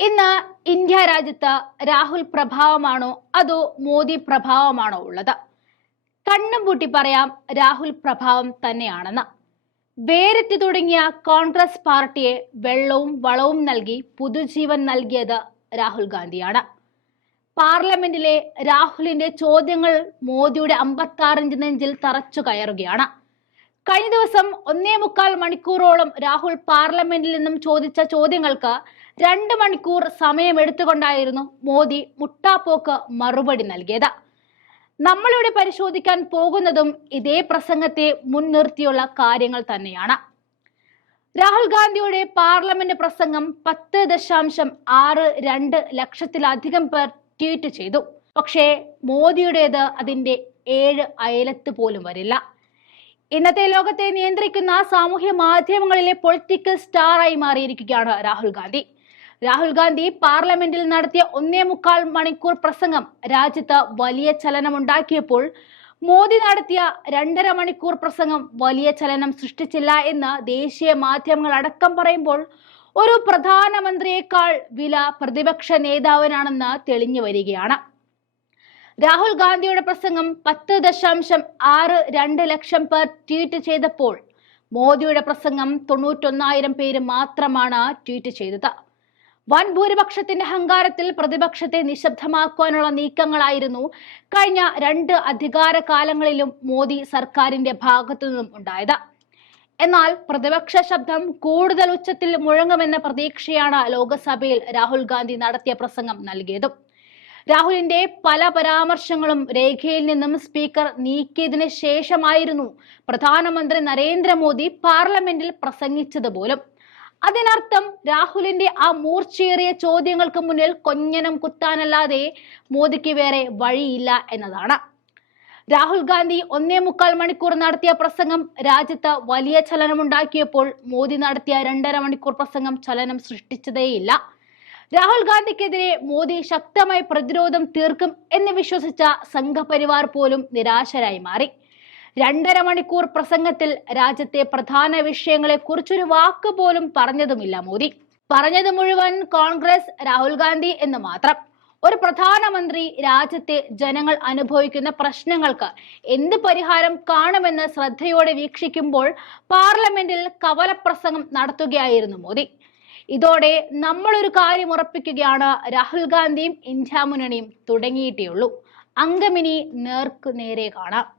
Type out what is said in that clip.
ഇന്ന് ഇന്ത്യ രാജ്യത്ത് രാഹുൽ പ്രഭാവമാണോ അതോ മോദി പ്രഭാവമാണോ ഉള്ളത്? കണ്ണും പൂട്ടി പറയാം രാഹുൽ പ്രഭാവം തന്നെയാണെന്ന്. വേരെത്തി തുടങ്ങിയ കോൺഗ്രസ് പാർട്ടിയെ വെള്ളവും വളവും നൽകി പുതുജീവൻ നൽകിയത് രാഹുൽ ഗാന്ധിയാണ്. പാർലമെന്റിലെ രാഹുലിന്റെ ചോദ്യങ്ങൾ മോദിയുടെ അമ്പത്താറിഞ്ച് നെഞ്ചിൽ തറച്ചു കയറുകയാണ്. കഴിഞ്ഞ ദിവസം ഒന്നേ മുക്കാൽ മണിക്കൂറോളം രാഹുൽ പാർലമെന്റിൽ നിന്നും ചോദിച്ച ചോദ്യങ്ങൾക്ക് രണ്ട് മണിക്കൂർ സമയം എടുത്തുകൊണ്ടായിരുന്നു മോദി മുട്ടാപ്പോക്ക് മറുപടി നൽകിയത്. നമ്മളിവിടെ പരിശോധിക്കാൻ പോകുന്നതും ഇതേ പ്രസംഗത്തെ മുൻനിർത്തിയുള്ള കാര്യങ്ങൾ തന്നെയാണ്. രാഹുൽ ഗാന്ധിയുടെ പാർലമെന്റ് പ്രസംഗം പത്ത് ദശാംശം ആറ് രണ്ട് ലക്ഷത്തിലധികം പേർ ട്വീറ്റ് ചെയ്തു. പക്ഷേ മോദിയുടേത് അതിന്റെ ഏഴ് അയലത്ത് പോലും വരില്ല. ഇന്നത്തെ ലോകത്തെ നിയന്ത്രിക്കുന്ന സാമൂഹ്യ മാധ്യമങ്ങളിലെ പൊളിറ്റിക്കൽ സ്റ്റാറായി മാറിയിരിക്കുകയാണ് രാഹുൽ ഗാന്ധി. രാഹുൽ ഗാന്ധി പാർലമെന്റിൽ നടത്തിയ ഒന്നേ മുക്കാൽ മണിക്കൂർ പ്രസംഗം രാജ്യത്ത് വലിയ ചലനമുണ്ടാക്കിയപ്പോൾ മോദി നടത്തിയ രണ്ടര മണിക്കൂർ പ്രസംഗം വലിയ ചലനം സൃഷ്ടിച്ചില്ല എന്ന് ദേശീയ മാധ്യമങ്ങൾ അടക്കം പറയുമ്പോൾ ഒരു പ്രധാനമന്ത്രിയേക്കാൾ വില പ്രതിപക്ഷ നേതാവിനാണെന്ന് തെളിഞ്ഞു വരികയാണ്. രാഹുൽ ഗാന്ധിയുടെ പ്രസംഗം പത്ത് ദശാംശം ആറ് രണ്ട് ലക്ഷം പേർ ട്വീറ്റ് ചെയ്തപ്പോൾ മോദിയുടെ പ്രസംഗം തൊണ്ണൂറ്റൊന്നായിരം പേര് മാത്രമാണ് ട്വീറ്റ് ചെയ്തത്. വൻ ഭൂരിപക്ഷത്തിന്റെ അഹങ്കാരത്തിൽ പ്രതിപക്ഷത്തെ നിശബ്ദമാക്കുവാനുള്ള നീക്കങ്ങളായിരുന്നു കഴിഞ്ഞ രണ്ട് അധികാര കാലങ്ങളിലും മോദി സർക്കാരിന്റെ ഭാഗത്തു നിന്നും ഉണ്ടായത്. എന്നാൽ പ്രതിപക്ഷ ശബ്ദം കൂടുതൽ ഉച്ചത്തിൽ മുഴങ്ങുമെന്ന പ്രതീക്ഷയാണ് ലോക്സഭയിൽ രാഹുൽ ഗാന്ധി നടത്തിയ പ്രസംഗം നൽകിയതും. രാഹുലിന്റെ പല പരാമർശങ്ങളും രേഖയിൽ നിന്നും സ്പീക്കർ നീക്കിയതിനു ശേഷമായിരുന്നു പ്രധാനമന്ത്രി നരേന്ദ്രമോദി പാർലമെന്റിൽ പ്രസംഗിച്ചത് പോലും അതിനർത്ഥം രാഹുലിന്റെ ആ മൂർച്ചയേറിയ ചോദ്യങ്ങൾക്ക് മുന്നിൽ കൊഞ്ഞനം കുത്താനല്ലാതെ മോദിക്ക് വേറെ വഴിയില്ല എന്നതാണ്. രാഹുൽ ഗാന്ധി ഒന്നേ മുക്കാൽ മണിക്കൂർ നടത്തിയ പ്രസംഗം രാജ്യത്ത് വലിയ ചലനമുണ്ടാക്കിയപ്പോൾ മോദി നടത്തിയ രണ്ടര മണിക്കൂർ പ്രസംഗം ചലനം സൃഷ്ടിച്ചതേയില്ല. രാഹുൽ ഗാന്ധിക്കെതിരെ മോദി ശക്തമായി പ്രതിരോധം തീർക്കും എന്ന് വിശ്വസിച്ച സംഘപരിവാർ പോലും നിരാശരായി മാറി. രണ്ടര മണിക്കൂർ പ്രസംഗത്തിൽ രാജ്യത്തെ പ്രധാന വിഷയങ്ങളെ കുറിച്ചൊരു വാക്ക് പോലും പറഞ്ഞതുമില്ല മോദി. പറഞ്ഞത് മുഴുവൻ കോൺഗ്രസ് രാഹുൽ ഗാന്ധി എന്ന് മാത്രം. ഒരു പ്രധാനമന്ത്രി രാജ്യത്തെ ജനങ്ങൾ അനുഭവിക്കുന്ന പ്രശ്നങ്ങൾക്ക് എന്ത് പരിഹാരം കാണുമെന്ന് ശ്രദ്ധയോടെ വീക്ഷിക്കുമ്പോൾ പാർലമെന്റിൽ കവലപ്രസംഗം നടത്തുകയായിരുന്നു മോദി. ഇതോടെ നമ്മളൊരു കാര്യം ഉറപ്പിക്കുകയാണ്. രാഹുൽ ഗാന്ധിയും ഇന്ത്യ മുന്നണിയും തുടങ്ങിയിട്ടേ ഉള്ളൂ അങ്കമിനി നേർക്കു നേരെ കാണാം.